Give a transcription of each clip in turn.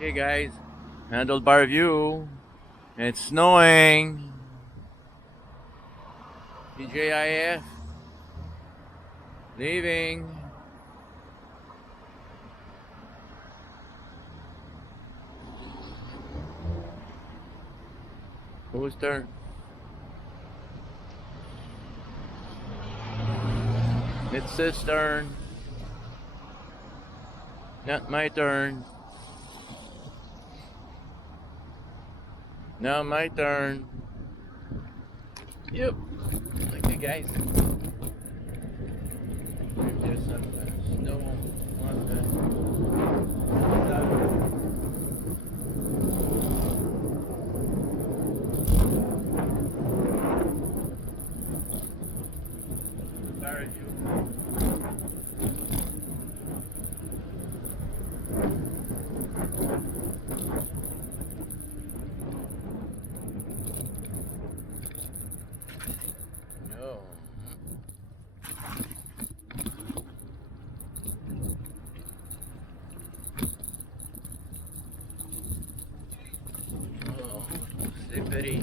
Okay, guys, handlebar view. It's snowing. TJIF leaving. Whose turn? It's his turn. Not my turn. Now my turn. Yep. Okay, guys. There's some snow on the parachute. No. Oh, slippery.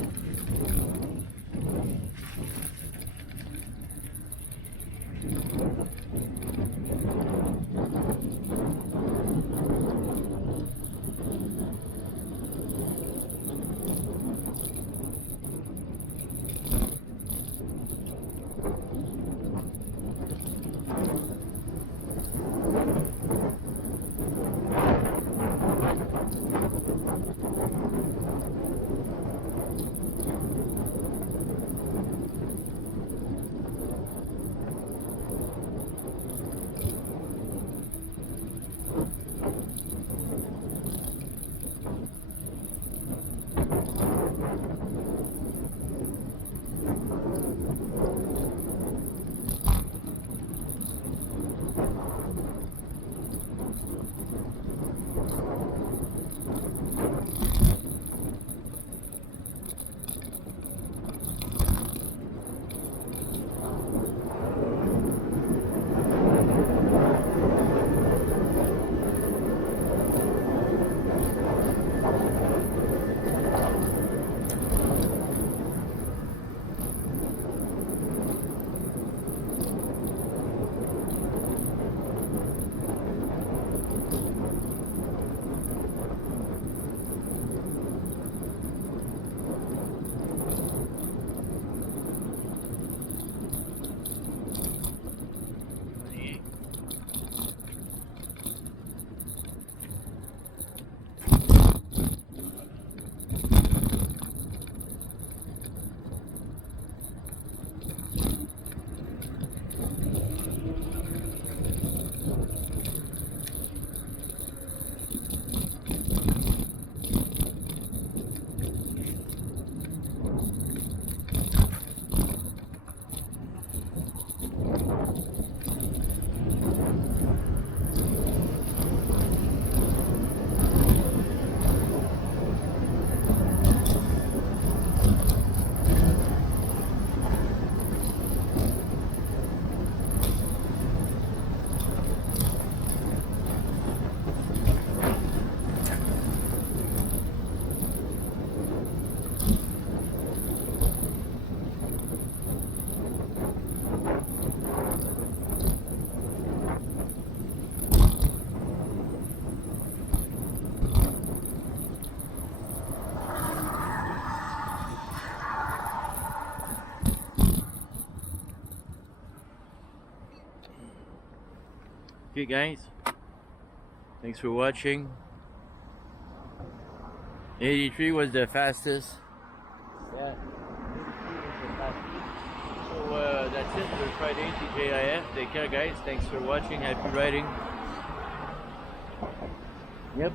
Okay, guys. Thanks for watching. 83 was the fastest. Yeah. 83 was the fastest. So that's it for Friday TJIF. Take care, guys. Thanks for watching. Happy riding. Yep.